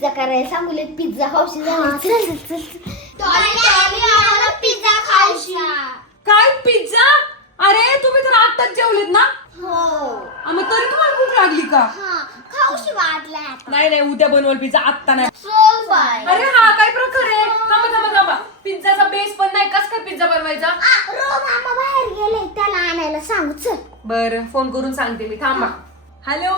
Pizza करायला सांगू pizza खाऊशी pizza खाऊशी. काय पिझ्झा? अरे तुम्ही तर आत्ताच जेवलेत ना? हो मग तरी तुम्हाला भूक लागली का? खाऊशी वाटलाय आता. नाही उद्या बनवल पिझ्झा, आत्ता नाही. अरे अरे हा काय प्रकार आहे? थांबा पिझ्झाचा बेस पण नाही, कस काय पिझ्झा बनवायचा? मामा बाहेर गेले, त्याला आणायला सांगू. चल बरं फोन करून सांगते मी, थांबा. हॅलो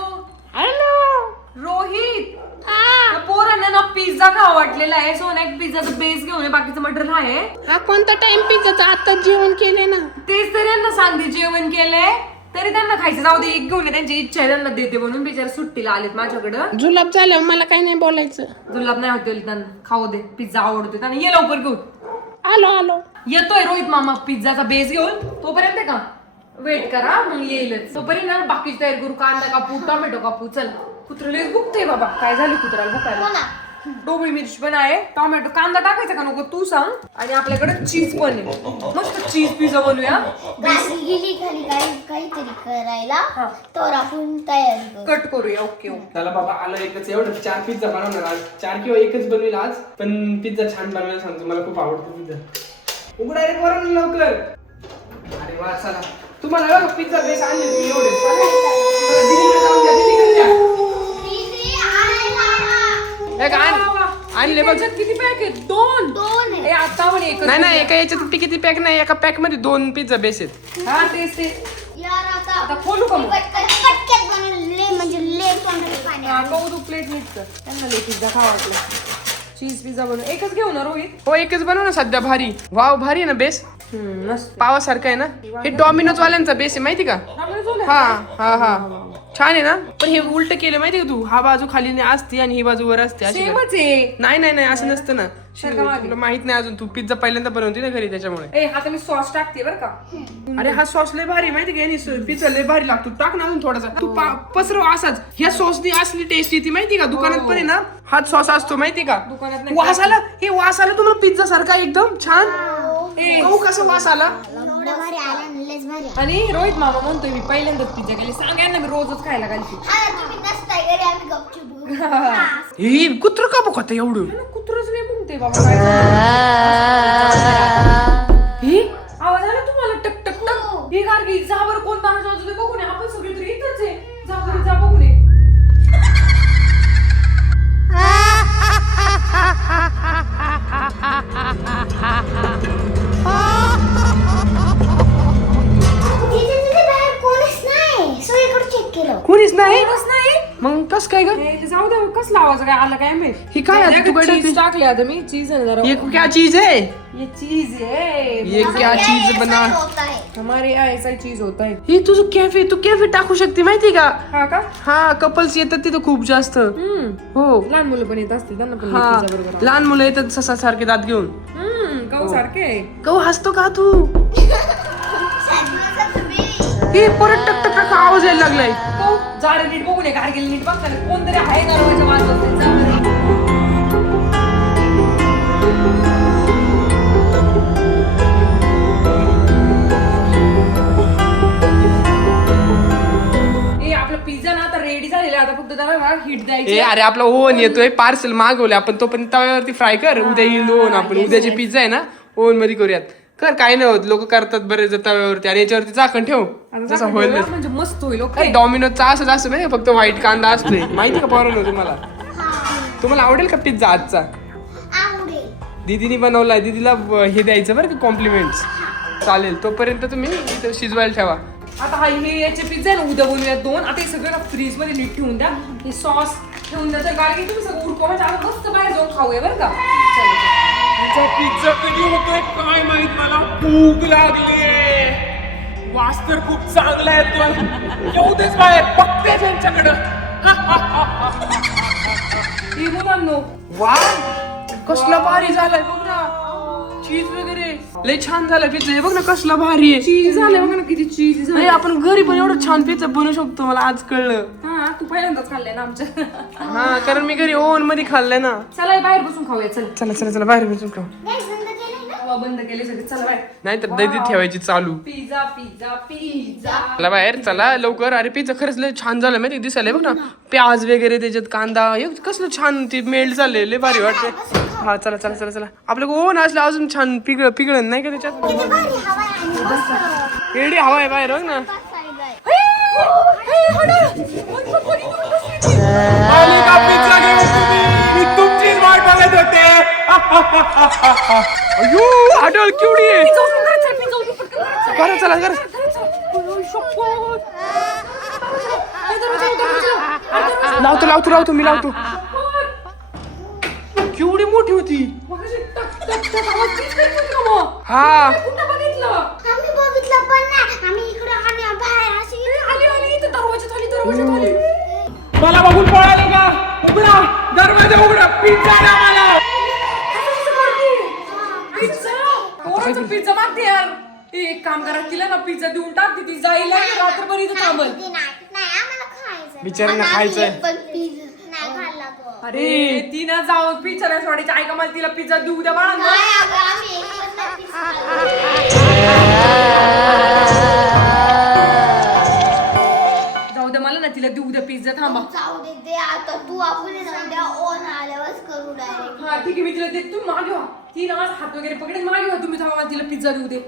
रोहित, या पोरांना ना पिझ्झा खावा वाटलेला आहे. सोना एक पिझ्झाचा बेस घेऊन ये, बाकीचं मटेरियल आहे. हा कोणता टाइम पिझ्झाचा? आता जेवण केले ना. तेच तर यांना सांगते, जेवण केलंय तरी त्यांना खायचं. जाऊ दे, एक घेऊन ये, त्यांची इच्छा आहे, त्यांना देते म्हणून. बिचारा सुट्टीला आलेत माझ्याकडं. जुलाब झालं, मला काही नाही बोलायचं. जुलाब नाही होते त्यांना, खाऊ दे. पिझ्झा आवडतो त्यांना. ये लवकर घेऊन. आलो येतोय रोहित मामा पिझ्झाचा बेस घेऊन. तोपर्यंत का वेट करा, मग येईलच. तोपर्यंत ना बाकीची तयारी करू. कांदा कापू, टोमॅटो कापू. चल, कुत्र्याला बुकते बाबा. काय झालं कुत्र्याला बुकायला? डोबळी मिरची पण आहे, टोमॅटो. कांदा टाकायचा का नको तू सांग. आणि आपल्याकडे चीज पण आहे, मस्त चीज पिझ्झा बनवूया. गाडी गेली खाली काहीतरी करायला, तर आपण तयारी कट करूया. ओके. चला बाबा, आलं एकच. एवढं 4 पिझ्झा बनवणार आज. 4 किंवा एकच बनवेल आज, पण पिझ्झा छान बनवायला सांगतो. मला खूप आवडतो पिझ्झा. उघडा रे पोरांनो लवकर. अरे वा, चला. तुम्हाला बघा पिझ्झा बेस आणले तुम्ही एवढे. दीदीकडे जाऊन द्या, दीदीकडे द्या. एक आणले बघ. किती पॅक आहेत? दोन. ए आता पण एक. नाही एका याच्यात किती पॅक नाही, एका पॅक मध्ये 2 पिझ्झा बेस आहेत. हा तेच ते. यार आता खोलू का मग? पटकन बनवले म्हणजे लेट पाणी. हा तू प्लेट नीट कर. त्यांना लय पिझ्झा खावा वाटलं. चीज पिझ्झा बनव. एकच घेऊ ना रोहित? हो एकच बनव ना सध्या. भारी. वाव, भारी आहे ना बेस. मस्त. पावासारखं आहे ना. हे डॉमिनोज वाल्यांचा बेस आहे माहिती का? हा छान आहे ना. पण हे उलट केलं माहिती का तू? हा बाजू खाली असते आणि ही बाजू वर असते. अशी सेमच आहे. नाही असं नसतं ना. तुला माहित नाही अजून. तू पिझ्झा पहिल्यांदा बनवते ना घरी, त्याच्यामुळे. ए आता मी सॉस टाकते बरं का. अरे हा सॉस लय भारी माहिती का? पिझ्झा लय भारी लागतो. टाक ना अजून थोडासा. तू पसरव असाच. ह्या सॉसनी असली टेस्ट येते माहिती का? दुकानात पण आहे ना हाच सॉस असतो माहिती का? दुकानात नाही. वास आला तुम्हाला पिझ्झा सारखा एकदम छान. कसं वास आला? भारी आला, लेस भारी. आणि रोहित मामा म्हणतोय मी पहिल्यांदाच पिझ्झा केले. सांगा ना, मी रोजच खायला घालते. हा तुम्ही नसताय घरी, आम्ही गपचूप. हे कुत्र का बघत एवढं? कुत्रच नाही म्हणते बाबा. काय हे आवाज आला तुम्हाला? टक टक टक. हे गारगी जा बरं. कोण तारा वाजवतोय बघू नये. आपण सगळे तरी इथंच आहे. जा बघू नये. कोणीच नाही. नाही मग कस काय ग? जाऊ दे. कसला आवाज काय आला काय माहित. ही काय आता तू चीज टाकले आता मी. चीज आहे जरा. ये क्या चीज है? ये चीज है. ये क्या चीज बना? हमारे यहाँ ऐसा चीज होता है. ही तुझं कॅफे टाकू शकते माहिती का? हा का? हा कपल्स येतात तिथं खूप जास्त. हो लहान मुलं पण येत असतील, त्यांना पण हा पिझ्झा बरोबर. लहान मुलं येतात ससा सारखे दात घेऊन. गहू सारखे. कऊ हसतो का तू? ही परत टक टक टक आवाज यायला लागलाय. जा रे नीट बघू नये. गारगेल नीट बघ. कोणतरी आहे गारवाच्या बाजूला. पिझ्झा ना आता रेडी झालेला. आता फक्त त्याला हिट द्यायची. अरे आपला ओव्हन येतोय, पार्सल मागवले आपण. तो पण तव्यावरती फ्राय कर. उद्या येईल ओव्हन. आपण उद्याची पिझ्झा आहे ना ओव्हन मध्ये करूयात. कर, काय नाही होत. लोक करतात बरेच तव्यावरती. आणि याच्यावरती झाकण ठेव. जसं होईल म्हणजे मस्त होईल. डॉमिनोजचा असंच असं नाही फक्त व्हाईट कांदा असतोय माहिती का पोरांनो तुम्हाला? तुम्हाला आवडेल का पिझ्झा आजचा? दीदीने बनवलाय. दीदीला हे द्यायचं बरं का, कॉम्प्लिमेंट्स. चालेल, तोपर्यंत तुम्ही इथं शिजवायला ठेवा. आता हे याचे पिझ्झा आहे ना उद्या बनवूया 2. आता हे सगळं फ्रीज मध्ये नीट ठेवून द्या. हे सॉस ठेवून द्या. तर गाडी तुम्ही सगळं उरको म्हणजे आपण मस्त बाहेर जाऊन खाऊया बरं का. पिझ्झा कधी होतोय काय माहित. मला भूक लागली. वास तर खूप चांगला येतोय. येऊ देच बाहेर, बघते त्यांच्याकडं. हे मुलांनो, वा कसला भारी झालाय बघ ना. चीज वगैरे लय छान झालाय पिझ्झा. हे बघ ना कसला भारी आहे. चीज झालंय बघा ना, किती चीज झालंय. आपण घरी पण एवढं छान पिझ्झा बनवू शकतो. मला आज कळलं. हा तू पहिल्यांदाच खाल्लंय ना आमच्या. हा कारण मी घरी ओव्हन मध्ये खाल्लंय ना. चला बाहेर बसून खाऊया. चल चला बाहेर बसून खाऊ. हवा बंद केली सगळी. चला बाहेर. नाहीतर दैदी ठेवायची चालू. Pizza pizza pizza. चला बाहेर चला लवकर. अरे पिझ्झा खरंच लय छान झालं माहिती दिसायला बघ ना. प्याज वगैरे त्याच्यात कांदा हे कसलं छान ते मेल्ट झाले लय भारी वाटते. हा चला चला चला चला. आपलं ओव्हन असलं अजून छान पिघळण नाही का त्याच्यात. किती भारी हवा आहे आणि मस्त एवढी हवा आहे बाहेर बघ ना. बसायला आहे. मी तुमचीच वाट बघत होते. अयो आढळ केवढी आहे. करा चला करा. लावतो लावतो लावतो मी लावतो. केवढी मोठी होती. हा कुठं बघितलं? आम्ही बघितलं पण नाही. आम्ही इकडे आणि बाहेर अशी आली इथं दरवाजात आली दरवाजात आली. मला बघून पळाले का. उघडा दरवाजा उघडा. पिझ्झा द्या मला. पिझ्झा मागते यार. एक काम करा तिला ना पिझ्झा देऊन टाक. ती जाईल आणि रात्रभर इथं थांबल. नाही आम्हाला खायचं. बिचाऱ्यांना खायचंय. पण पिझ्झा नाही खाल्ला तो. अरे ती ना जाऊ पिझ्झा नाही सोडायची. ऐका मला तिला पिझ्झा देऊ द्या बाळा. नाही अगं, आम्ही एक पण नाही पिझ्झा खाल्ला. जाऊ द्या मला ना तिला देऊ द्या पिझ्झा. थांबा. जाऊ दे ते आता तू आपण आहे ना उद्या ओन आल्यावरच करू डायरेक्ट. हा ठीक आहे मी तिला देते. तुम्ही मागे व्हा. ती ना माझा हात वगैरे पकडे मागे व्हा. तुम्ही थांबा मला तिला पिझ्झा देऊ दे.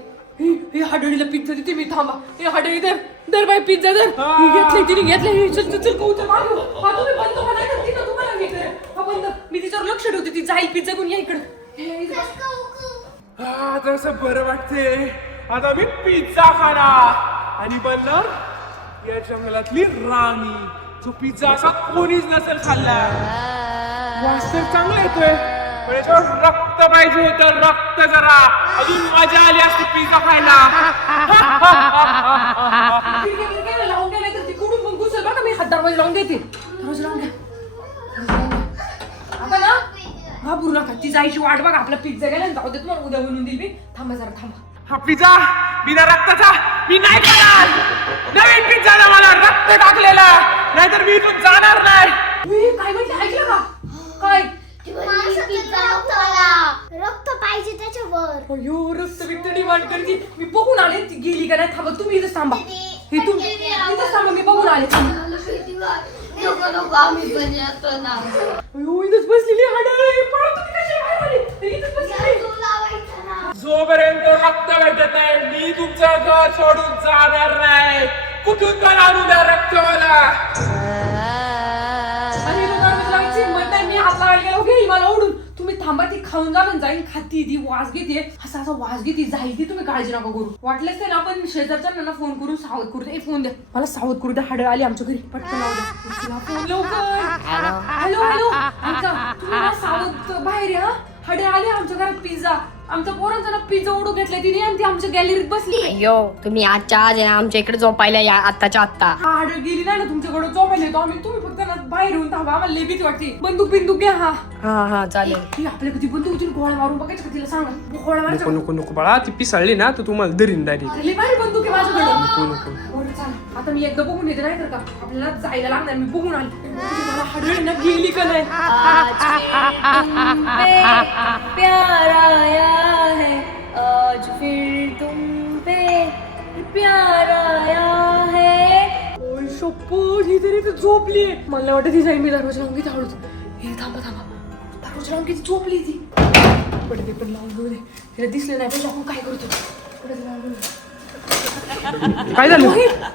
हे हाडळीला पिझ्झा देते मी. थांबा. हे हाडळी दर दर बाई पिझ्झा दर. घेतले तिने घेतले. चल चल चल कौतर मागे व्हा. हा तुम्ही बंद व्हा नाही तर ती ना तुम्हाला हे करेल. हा बंद. मी तिच्यावर लक्ष ठेवते. ती जाईल पिझ्झा घेऊन या इकडं. आता असं बरं वाटते. आता मी पिझ्झा खाणार आणि बनणार या जंगलातली राणी. जो पिझ्झा असा कोणीच नसेल खाल्ला. वास तर चांगला येतोय पण याच्यावर रक्त पाहिजे होतं. रक्त जरा अजून मजा आली असती पिझ्झा खायला. लावून द्या नाही तर ती कुठून पण घुसेल बघा. मी हात दरवाजा लावून देते. दरवाजा लावून द्या. आता ना घाबरू नका. ती जायची वाट बघा. आपला पिझ्झा गेला जाऊ दे. तुम्हाला उद्या बनवून देईल मी. थांबा जरा थांबा. हा पिझ्झा बिना रक्ताचा मी नाही खाणार. नवीन पिझ्झा ना मला रक्त टाकलेला नाहीतर मी इथून जाणार नाही. काय म्हणते ऐकलं का? काय रक्त पाहिजे त्याच्यावर. अयो रक्त बिक्त डिमांड करते. मी बघून आले. ती गेली का नाही. थांबा तुम्ही इथंच थांबा. हे तुम्ही इथंच थांबा. मी बघून आले. आम्ही पण येतो ना. अयो इथंच बसलेली हाडळी. पळा तुम्ही कशी बाहेर आली? इथंच बसलेली. जोपर्यंत रक्त भेटत नाही मी तुमचं घर सोडून जाणार नाही. कुठून पण आणू द्या रक्त मला. आणि लावायची हिंमत नाही. मी हात लावायला गेलो घेईल मला ओढून. तुम्ही थांबा. ती खाऊन जाऊन जाईल. खाती ती वास घेते. असा असा वास घेते जाईल ती. तुम्ही काळजी नका करू. वाटलंच ते ना आपण शेजारच्यांना फोन करून सावध करू दे. फोन द्या मला. सावध करू द्या. हाडळ आली आमच्या घरी. पटकन लावू द्या. फोन लवकर. हॅलो हॅलो ऐका तुम्ही ना सावध बाहेर या. हाडळ आली आमच्या घरात. पिझ्झा आमच्या पोरांचा ना पिझ्झा ओढू घेतला तिने आणि ती आमच्या गॅलरीत बसली. अयो तुम्ही आजच्या आज आहे ना आमच्या इकडे झोपायला या. आत्ताच्या आत्ता. हा हाडळ गेली नाही ना तुमच्याकडे झोपायला येतो आम्ही. तुम्ही फक्त ना बाहेर येऊन थांबा. आम्हाला लय भीती वाटते. बंदूक बिंदूक घ्या. हा हा हा चालेल. ती आपल्या कधी बंदूक उचलून गोळ्या मारून बघायचं का तिला सांगा. गोळ्या नको मारायचं नको नको बाळा. ती पिसाळली ना तर तुम्हाला धरीन डायरेक्ट. लय भारी बंदूक आहे माझ्याकडे. नको नको. बरं चालेल. आता मी एकदा बघून येते नाही तर का आपल्याला जायला लागणार. मी बघून आले. मला हाडळ ना गेली का नाही. प्यार आया है आज फिर तुम पे प्यार आया है. ओय शपथ ही तरी झोपली. मला नाही वाटत ती जाईल. मी दरवाजा लावून घेते हळूच. हे थांबा थांबा. दरवाजा लावून किती झोपली ती. पडदे पण लावून घेऊ दे. तिला दिसले नाही पाहिजे आपण काय करतो. पडदे लावून घेऊ दे. काय झालं.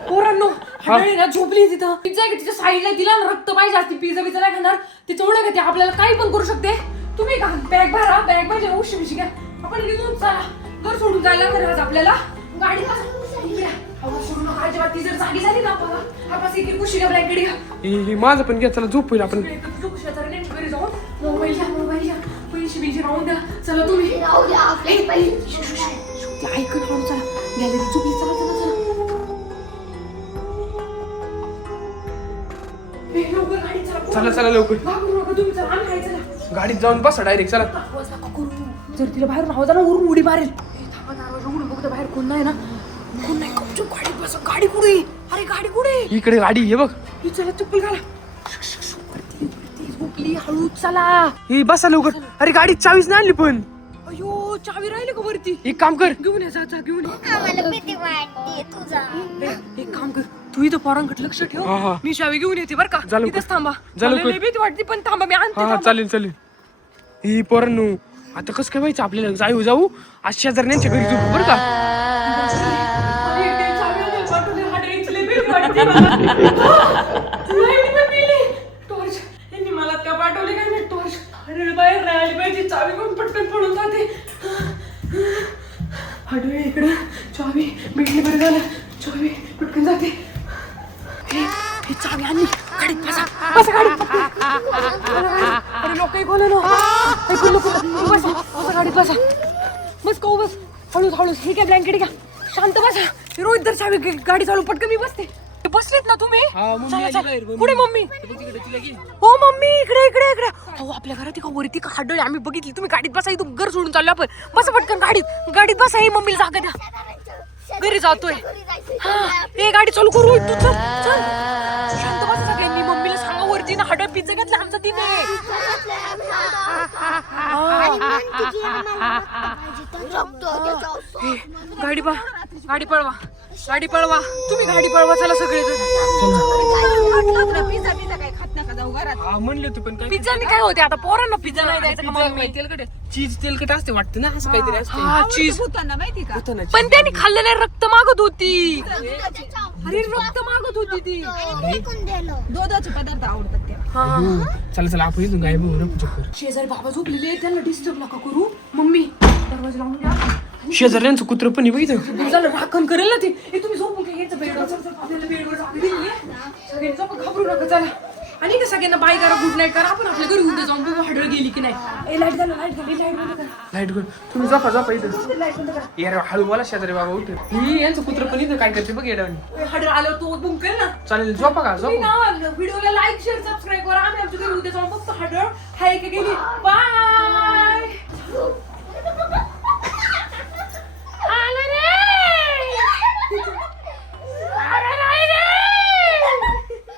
पोरांनो हाडळी ना झोपली तिथं. पिझ्झा आहे तिच्या साईडला. तिला रक्त पाहिजे असते. पिझ्झा बिझ्झा नाही खाणार. तिचं ओळख आहे. आपल्याला काही पण करू शकते. तुम्ही का बॅग भरा. बॅग भरले उशी बिशी घ्या. आपण निघून चला. घर सोडून जायला लागणार आज आपल्याला. गाडी सोडून नका अजिबात. ती जर जागी झाली ना आपण आपण एक उशी घ्या. ब्लँकेट घ्या. हे माझं पण घ्या. चला झोप होईल आपण. घरी जाऊन मोबाईल घ्या. मोबाईल घ्या. पैसे बिशे राहून द्या. चला तुम्ही राहू द्या आपले पैसे. ऐक ना चला. गॅलरी चुकली. चला चला चला. लवकर गाडी चला चला लवकर. घाबरू नका तुम्ही. चला आम्ही काय चला. गाडीत जाऊन बसा डायरेक्ट. चला आवाज नका करू. जर तिला बाहेर आवाज आला वरून उडी मारेल. थांबा दरवाजा उघडून बघतो बाहेर कोण नाही ना. कोण नाही. गपचूप गाडीत बसा. गाडी कुठे. अरे गाडी कुठे. इकडे गाडी हे बघ. ही चला चप्पल घाला. झोपली हळूच चला. ही बसा लवकर. अरे गाडीत चावीच नाही आणली पण. अयो चावी राहिली का वरती? एक काम कर, घेऊन ये जा घेऊन ये. आम्हाला भीती वाटते तुझा. एक काम कर, तू इथं पोरांकडे लक्ष ठेव. हा, हा. मी चावी घेऊन येते बरं का. झालं. इथेच थांबा. झालं. मला लय भीती वाटते पण थांबा मी आणते. हा हा थांबा. चालेल चालेल. ही पोरांनो आता कसं काय व्हायचं आपल्याला? जाऊ आज शेजारण्यांच्या घरी जाऊ बरं का. अरे, ते चावी आली, पाठवली, हाडायची लय भीती वाटते मला. लाईट पण गेली. टॉर्च. यांनी मला का पाठवली काय नाही टॉर्च. अरे बाहेर नाही आली पाहिजे. चावी घेऊन पटकन पळून जाते. हाडवे इकडे चावी भेटली बरं झालं. चावी पटकन जाते. ही चावी आणली. गाडीत बसा गाडीत पटकन. अरे लोकही बोला ना. ऐकून नको बसा गाडीत बसा. बस का बस हळूच हे काय ब्लँकेट घ्या. शांत बसा. रोहित दर चावी गाडी चालू पटकन मी बसते. बसलेत ना तुम्ही? चला, चला. पुढे मम्मी. हो मम्मी इकडे हो आपल्या घरात का वरती का हाडळ आम्ही बघितली. तुम्ही गाडीत बसा. इथून घर सोडून चाललो आपण. बसा पटकन गाडीत बसा. ही मम्मीला जागा द्या. घरी जातोय. हा हे गाडी चालू करू. तू चल शांत बसा सगळ्यांनी. मम्मीला सांगा वरती ना हाडळ पिझ्झा घातला आमचा तिने. गाडी पळवा तुम्ही. गाडी पळवा चला सगळे. हा म्हणले तू पण काय पिझ्झाने काय होते आता? पोरांना पिझ्झा नाही द्यायचा का मम्मी? तेलकट चीज तेलकट असते वाटतं ना असं काहीतरी असते. हा चीज. माहिती का? होतं ना. पण त्यांनी खाल्लं नाही. रक्त मागत होती. अरे रक्त मागत होती ती. दुधाचे पदार्थ आवडतात त्या. चला आपण इथून गायब होऊ नको चक्कर. शेजारी बाबा झोपलेले आहेत, त्यांना डिस्टर्ब नका करू. मम्मी दरवाजा लावून द्या. शेजाऱ्यांचं कुत्र पण आहे बघितलं. झालं राखण करेल ना ते. हे तुम्ही झोपून काय घ्यायचं बेडवर. आपल्याला बेडवर जागा दिली आहे. सगळ्यांनी झोपा. घाबरू नका चला. आणि का सगळ्यांना बाय करा. गुड नाईट करा. आपण आपल्या घरी उद्या जाऊन बघू हाडळ गेली की नाही. लाईट बंद करा. लाईट कर तुम्ही झोपा इथं. यार हळू बोला शेजारी बाबा उठ. ही यांचं कुत्र पण इथं काय करते बघ येड्यावानी. हाडळ आलं तो बुम कर ना. चालेल झोपा का तुम्ही झोपा. ना व्हिडिओला लाईक शेअर सबस्क्राईब करा. आम्ही आमच्या घरी उद्या जाऊन फक्त हाडळ हाय का गेली. बाय.